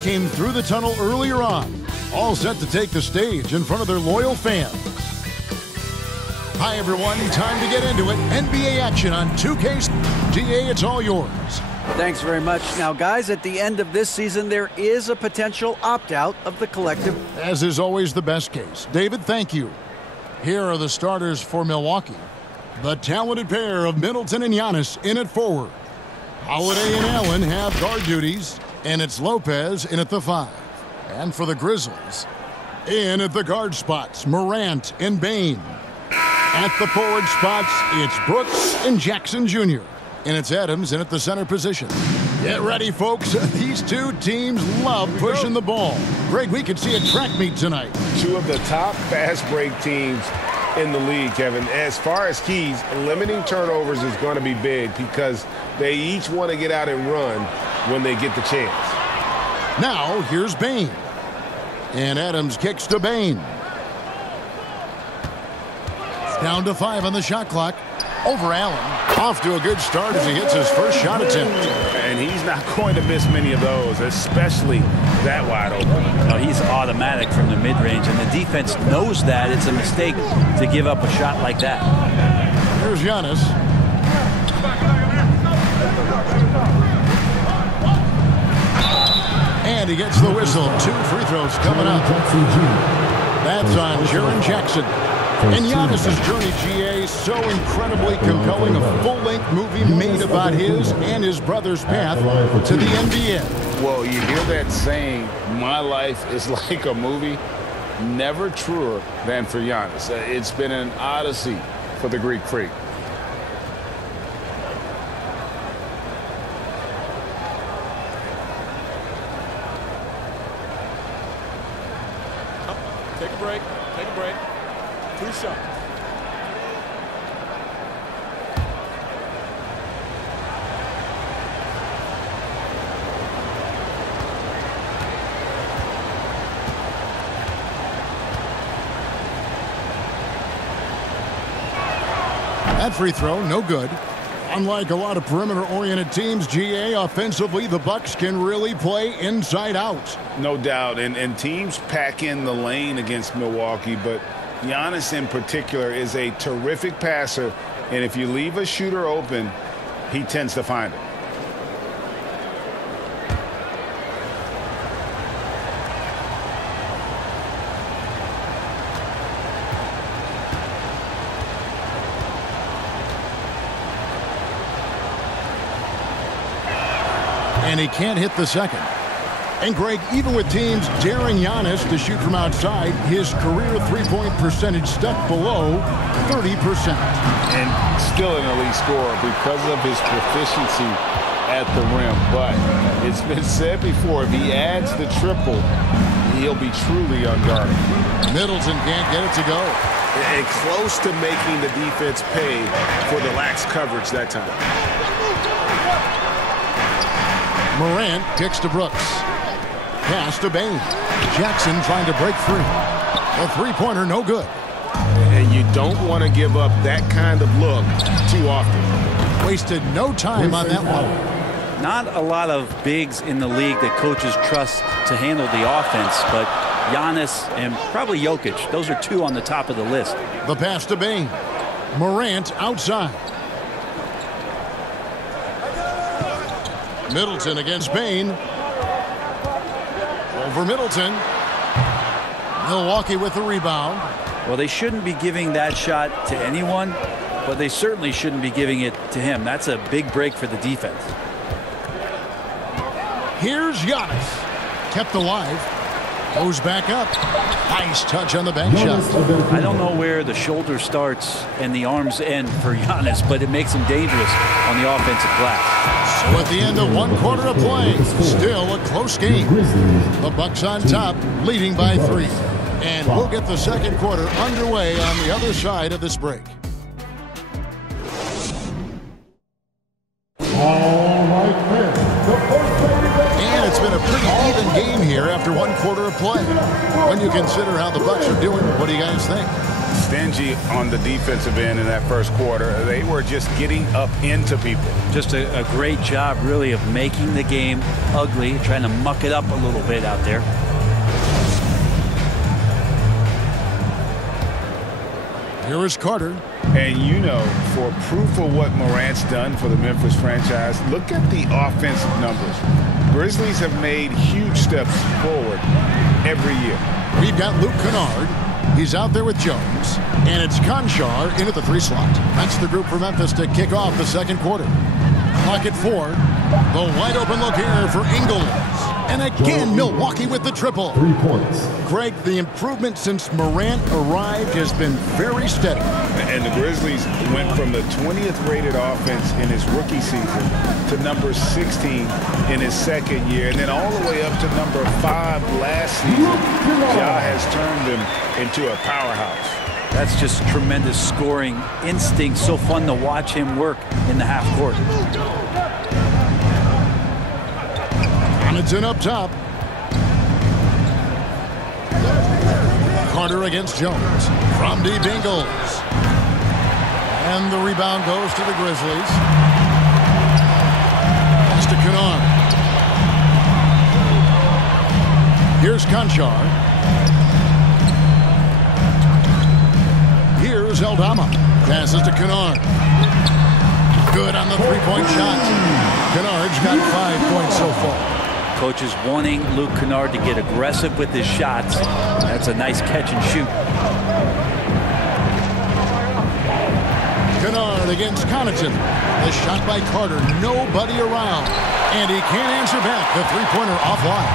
Came through the tunnel earlier on, all set to take the stage in front of their loyal fans. Hi everyone, time to get into it. NBA action on 2K. GA, it's all yours. Thanks very much. Now guys, at the end of this season, there is a potential opt-out of the collective. As is always the best case. David, thank you. Here are the starters for Milwaukee. The talented pair of Middleton and Giannis in at forward. Holiday and Allen have guard duties, and it's Lopez in at the 5. And for the Grizzlies, in at the guard spots, Morant and Bane. At the forward spots, it's Brooks and Jackson Jr. And it's Adams in at the center position. Get ready, folks. These two teams love pushing the ball. Greg, we could see a track meet tonight. Two of the top fast break teams in the league, Kevin. As far as keys, limiting turnovers is going to be big because they each want to get out and run when they get the chance. Now, here's Bane. And Adams kicks to Bane. Down to 5 on the shot clock. Over Allen. Off to a good start as he hits his first shot attempt. And he's not going to miss many of those, especially that wide open. No, he's automatic from the mid-range, and the defense knows that it's a mistake to give up a shot like that. Here's Giannis. And he gets the whistle. 2 free throws coming up. That's on Jaren Jackson. And Giannis' journey, GA, so incredibly compelling. A full-length movie made about his and his brother's path to the NBA. Well, you hear that saying, my life is like a movie. Never truer than for Giannis. It's been an odyssey for the Greek Freak. Take a break. Take a break. 2 shots. That free throw, no good. Unlike a lot of perimeter-oriented teams, GA, offensively, the Bucks can really play inside out. No doubt, and teams pack in the lane against Milwaukee, but Giannis in particular is a terrific passer, and if you leave a shooter open, he tends to find it. And he can't hit the second. And Greg, even with teams daring Giannis to shoot from outside, his career three-point percentage stuck below 30%. And still an elite scorer because of his proficiency at the rim. But it's been said before, if he adds the triple, he'll be truly unguarded. Middleton can't get it to go. And close to making the defense pay for the lax coverage that time. Morant kicks to Brooks. Pass to Bane. Jackson trying to break free. A three-pointer, no good. And you don't want to give up that kind of look too often. Wasted no time on that one. Not a lot of bigs in the league that coaches trust to handle the offense, but Giannis and probably Jokic, those are 2 on the top of the list. The pass to Bane. Morant outside. Middleton against Bane. Over Middleton. Milwaukee with the rebound. Well, they shouldn't be giving that shot to anyone, but they certainly shouldn't be giving it to him. That's a big break for the defense. Here's Giannis. Kept alive. Goes back up. Nice touch on the bank shot. I don't know where the shoulder starts and the arms end for Giannis, but it makes him dangerous on the offensive glass. So at the end of 1 quarter of play, still a close game. The Bucks on top, leading by 3. And we'll get the second quarter underway on the other side of this break. And it's been a pretty even game here after one quarter of play. When you consider how the Bucks are doing, what do you guys think? Stingy on the defensive end in that first quarter. They were just getting up into people. Just a great job, really, of making the game ugly, trying to muck it up a little bit out there. Here is Carter. And you know, for proof of what Morant's done for the Memphis franchise, look at the offensive numbers. Grizzlies have made huge steps forward every year. We've got Luke Kennard. He's out there with Jones. And it's Conchar in at the 3 slot. That's the group for Memphis to kick off the second quarter. Clock at 4. The wide open look here for Ingles. And again, Milwaukee with the triple. 3 points. Greg, the improvement since Morant arrived has been very steady. And the Grizzlies went from the 20th rated offense in his rookie season to number 16 in his second year, and then all the way up to number 5 last season. Ja has turned them into a powerhouse. That's just tremendous scoring instinct. So fun to watch him work in the half court. Connaughton up top. Carter against Jones. From deep Ingles. And the rebound goes to the Grizzlies. Pass to Kennard. Here's Conchar. Here's Eldama. Passes to Kennard. Good on the three-point shot. Kennard's got 5 points so far. Coach is wanting Luke Kennard to get aggressive with his shots. That's a nice catch and shoot. Kennard against Connaughton. The shot by Carter. Nobody around. And he can't answer back. The three-pointer offline.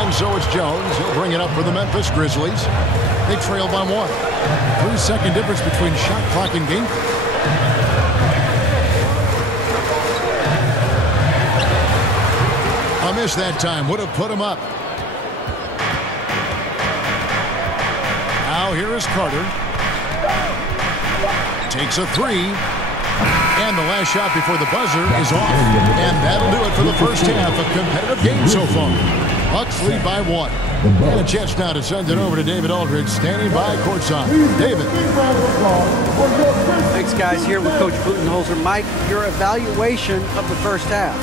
And so it's Jones. He'll bring it up for the Memphis Grizzlies. They trail by 1. 3-second difference between shot clock and game clock. A miss that time would have put him up. Now here is Carter. Takes a 3. And the last shot before the buzzer is off. And that'll do it for the first half. A competitive game so far. Bucks lead by 1. And a chance now to send it over to David Aldridge, standing by courtside. David. Thanks, guys. Here with Coach Budenholzer. Mike, your evaluation of the first half.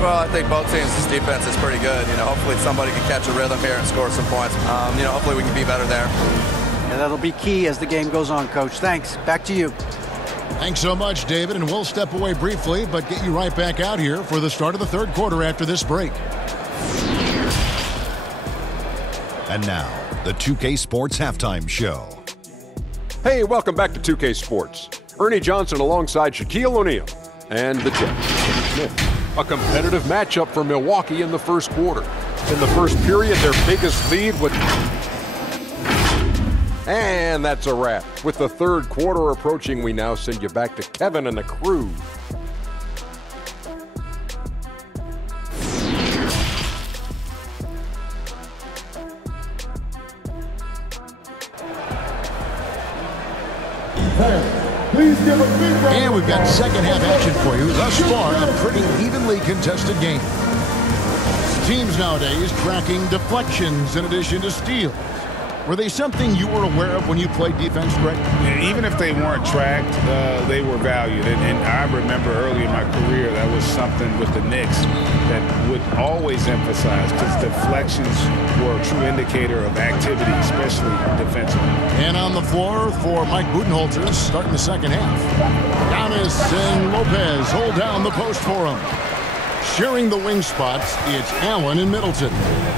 Well, I think both teams' defense is pretty good. You know, hopefully somebody can catch a rhythm here and score some points. You know, hopefully we can be better there. And that'll be key as the game goes on, Coach. Thanks. Back to you. Thanks so much, David. And we'll step away briefly, but get you right back out here for the start of the third quarter after this break. And now, the 2K Sports Halftime Show. Hey, welcome back to 2K Sports. Ernie Johnson alongside Shaquille O'Neal and the Jet. A competitive matchup for Milwaukee in the first quarter. In the first period, their biggest lead was... And that's a wrap. With the third quarter approaching, we now send you back to Kevin and the crew. And we've got second half action for you. Thus far, a pretty evenly contested game. Teams nowadays tracking deflections in addition to steals. Were they something you were aware of when you played defense, Greg? Even if they weren't tracked, they were valued. And I remember early in my career, that was something with the Knicks that would always emphasize, because deflections were a true indicator of activity, especially defensively. And on the floor for Mike Budenholzer, starting the second half. Giannis and Lopez hold down the post for him. Sharing the wing spots, it's Allen and Middleton.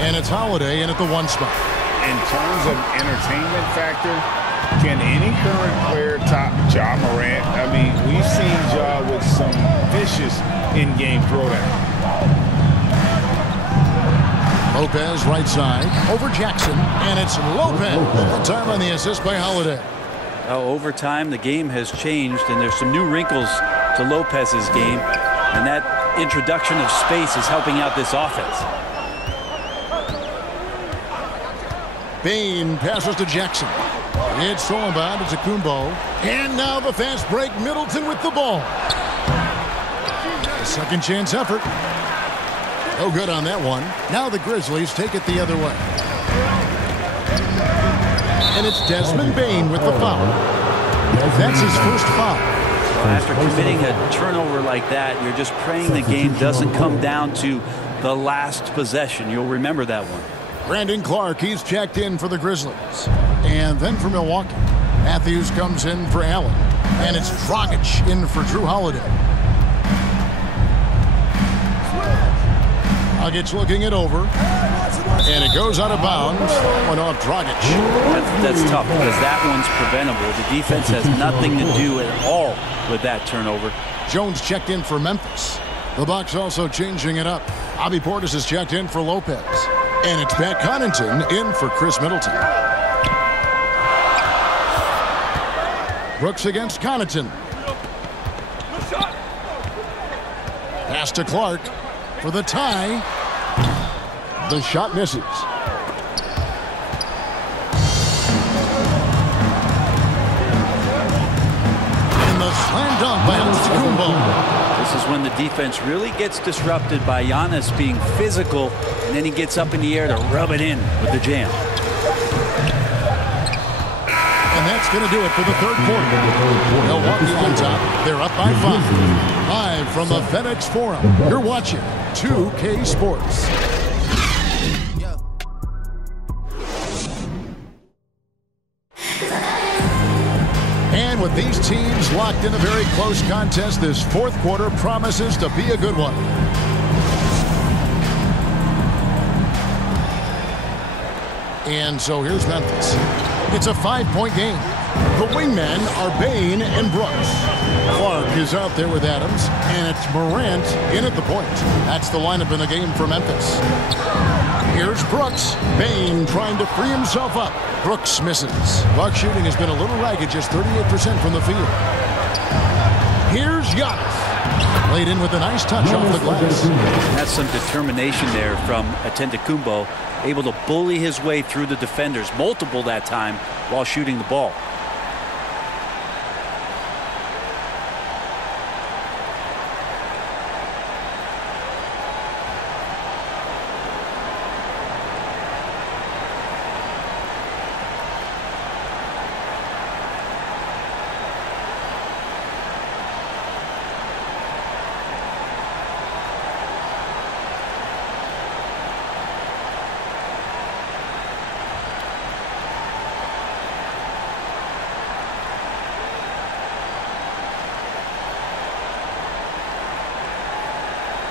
And it's Holiday in at the 1 spot. In terms of entertainment factor, can any current player top Ja Morant? I mean, we've seen Ja with some vicious in-game throwdown. Lopez right side over Jackson, and it's Lopez. That time on the assist by Holiday. Over time, the game has changed, and there's some new wrinkles to Lopez's game, and that introduction of space is helping out this offense. Bain passes to Jackson. It's stolen by Kumbo. And now the fast break. Middleton with the ball. A second chance effort. No good on that one. Now the Grizzlies take it the other way. And it's Desmond Bane with the foul. That's his first foul. Well, after committing a turnover like that, you're just praying the game doesn't come down to the last possession. You'll remember that one. Brandon Clark, he's checked in for the Grizzlies. And then for Milwaukee, Matthews comes in for Allen. And it's Dragic in for Drew Holiday. Dragic looking it over. And it goes out of bounds. Went off Dragic. That's tough because that one's preventable. The defense has nothing to do at all with that turnover. Jones checked in for Memphis. The Bucks also changing it up. Bobby Portis is checked in for Lopez. And it's Pat Connaughton in for Chris Middleton. Brooks against Connaughton. Pass to Clark for the tie. The shot misses. And the slam dunk by Antetokounmpo. This is when the defense really gets disrupted by Giannis being physical, and then he gets up in the air to rub it in with the jam. And that's going to do it for the third quarter. Milwaukee on top. They're up by 5. Live from the FedEx Forum. You're watching 2K Sports. And with these teams locked in a very close contest, this fourth quarter promises to be a good one. And so here's Memphis. It's a 5-point game. The wingmen are Bane and Brooks. Clark is out there with Adams, and it's Morant in at the point. That's the lineup in the game for Memphis. Here's Brooks. Bane trying to free himself up. Brooks misses. Buck shooting has been a little ragged, just 38% from the field. Here's Giannis. Laid in with a nice touch off the glass. That's some determination there from Antetokounmpo, able to bully his way through the defenders, multiple that time, while shooting the ball.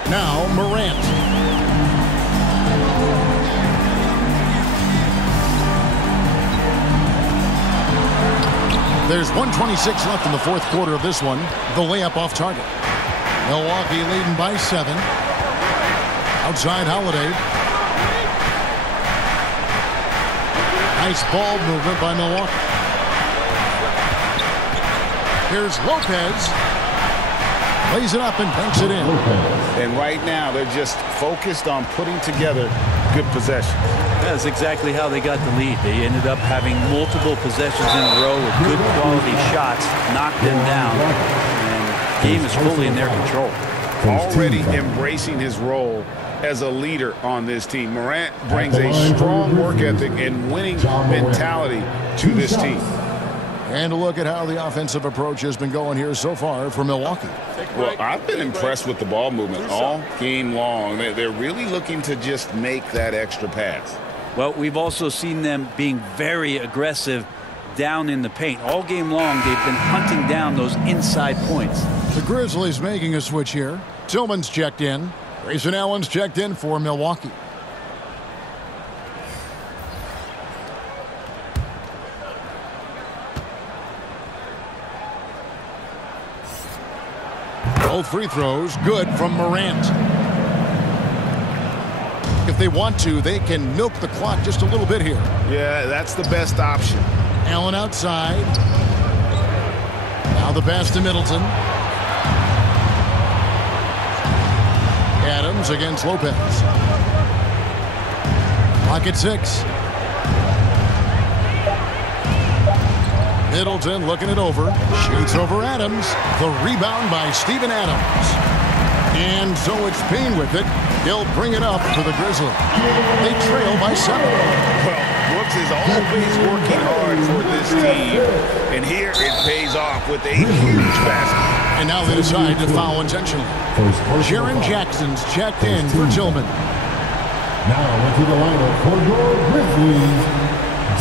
Now Morant. There's 1:26 left in the fourth quarter of this one. The layup off target. Milwaukee leading by 7. Outside Holiday. Nice ball movement by Milwaukee. Here's Lopez. Lays it up and banks it in. And right now, they're just focused on putting together good possessions. That's exactly how they got the lead. They ended up having multiple possessions in a row with good quality shots, knocked them down, and the game is fully in their control. Already embracing his role as a leader on this team. Morant brings a strong work ethic and winning mentality to this team. And a look at how the offensive approach has been going here so far for Milwaukee. Well, I've been impressed with the ball movement all game long. They're really looking to just make that extra pass. Well, we've also seen them being very aggressive down in the paint. All game long, they've been hunting down those inside points. The Grizzlies making a switch here. Tillman's checked in. Grayson Allen's checked in for Milwaukee. Both free throws good from Morant. If they want to, they can milk the clock just a little bit here. Yeah, that's the best option. Allen outside. Now the pass to Middleton. Adams against Lopez. Clock at 6. Middleton looking it over. Shoots over Adams. The rebound by Steven Adams. And so it's Payne with it. He'll bring it up for the Grizzlies. They trail by 7. Well, Brooks is always working hard for this team. And here it pays off with a huge basket. And now they decide to foul intentionally. Jaren Jackson's checked in for Tillman. Now into the lineup for your Grizzlies,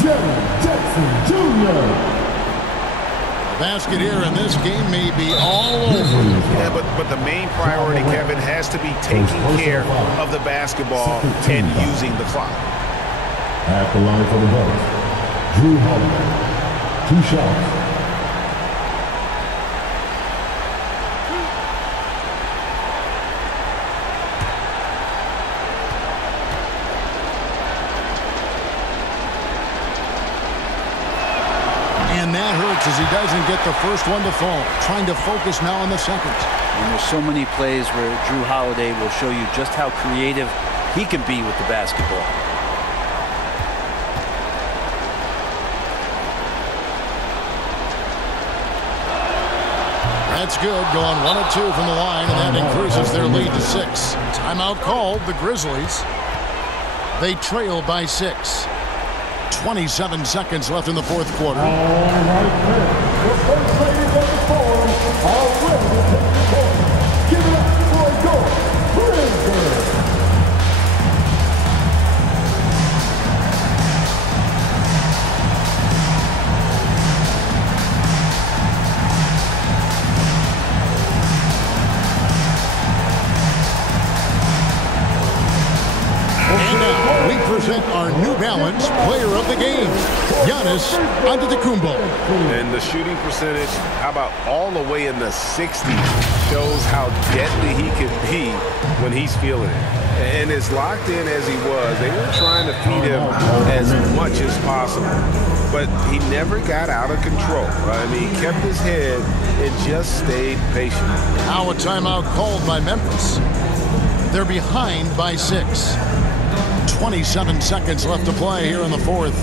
Jaren Jackson Jr. Basket here, and this game may be all over. Yeah, but the main priority, Kevin, has to be taking care of the basketball and using the clock. At the line for the Bucks, Drew Holiday. 2 shots. And that hurts as he doesn't get the first one to fall. Trying to focus now on the second. And there's so many plays where Drew Holiday will show you just how creative he can be with the basketball. That's good. Going 1 of 2 from the line, and that increases their lead to 6. Timeout called. The Grizzlies. They trail by 6. 27 seconds left in the fourth quarter. All right, the first ladies of the forum are ready to take the court. Give it up for your Grizzlies. And now we present our New Balance player of the game, Giannis Antetokounmpo. And the shooting percentage, how about all the way in the 60s, shows how deadly he can be when he's feeling it. And as locked in as he was, they were trying to feed him as much as possible. But he never got out of control. I mean, he kept his head and just stayed patient. Now a timeout called by Memphis. They're behind by 6. 27 seconds left to play here in the fourth.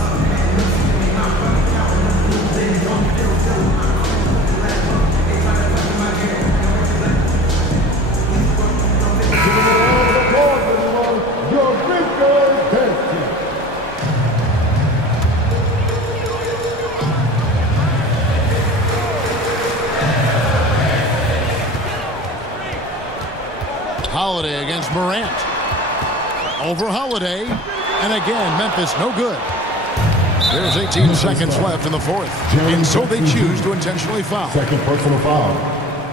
Holiday against Morant. Over Holiday. And again, Memphis no good. There's 18 seconds left in the fourth. And so they choose to intentionally foul. Second personal foul.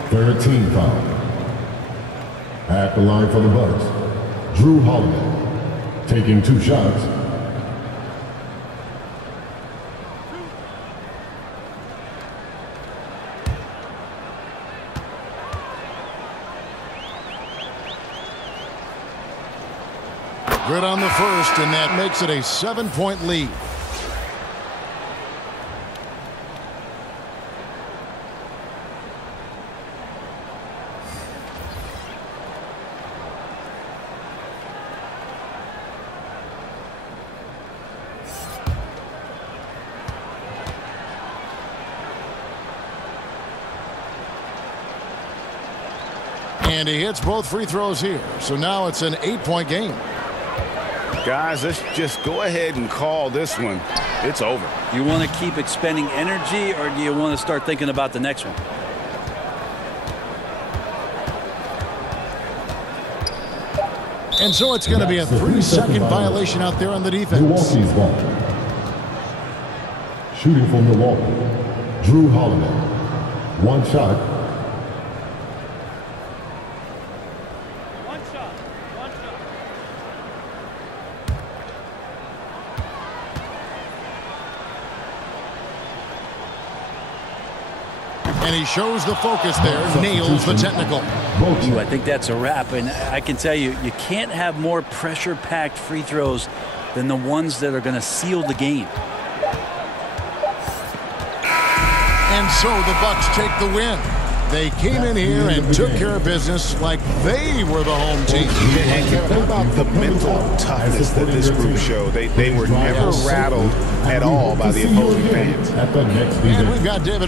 13 foul. At the line for the Bucks, Drew Holiday. Taking 2 shots. Good on the first, and that makes it a 7-point lead. And he hits both free throws here. So now it's an 8-point game. Guys, let's just go ahead and call this one. It's over. You want to keep expending energy, or do you want to start thinking about the next one? And so it's going to be a 3-second violation out there on the defense. Milwaukee's ball. Shooting for Milwaukee, Drew Holiday. 1 shot. And he shows the focus there, nails the technical. Ooh, I think that's a wrap, and I can tell you, you can't have more pressure-packed free throws than the ones that are going to seal the game. And so the Bucks take the win. They came in here and took care of business like they were the home team. And Kevin, how about the mental toughness that this group showed? They were never rattled at all by the opposing fans. And we've got David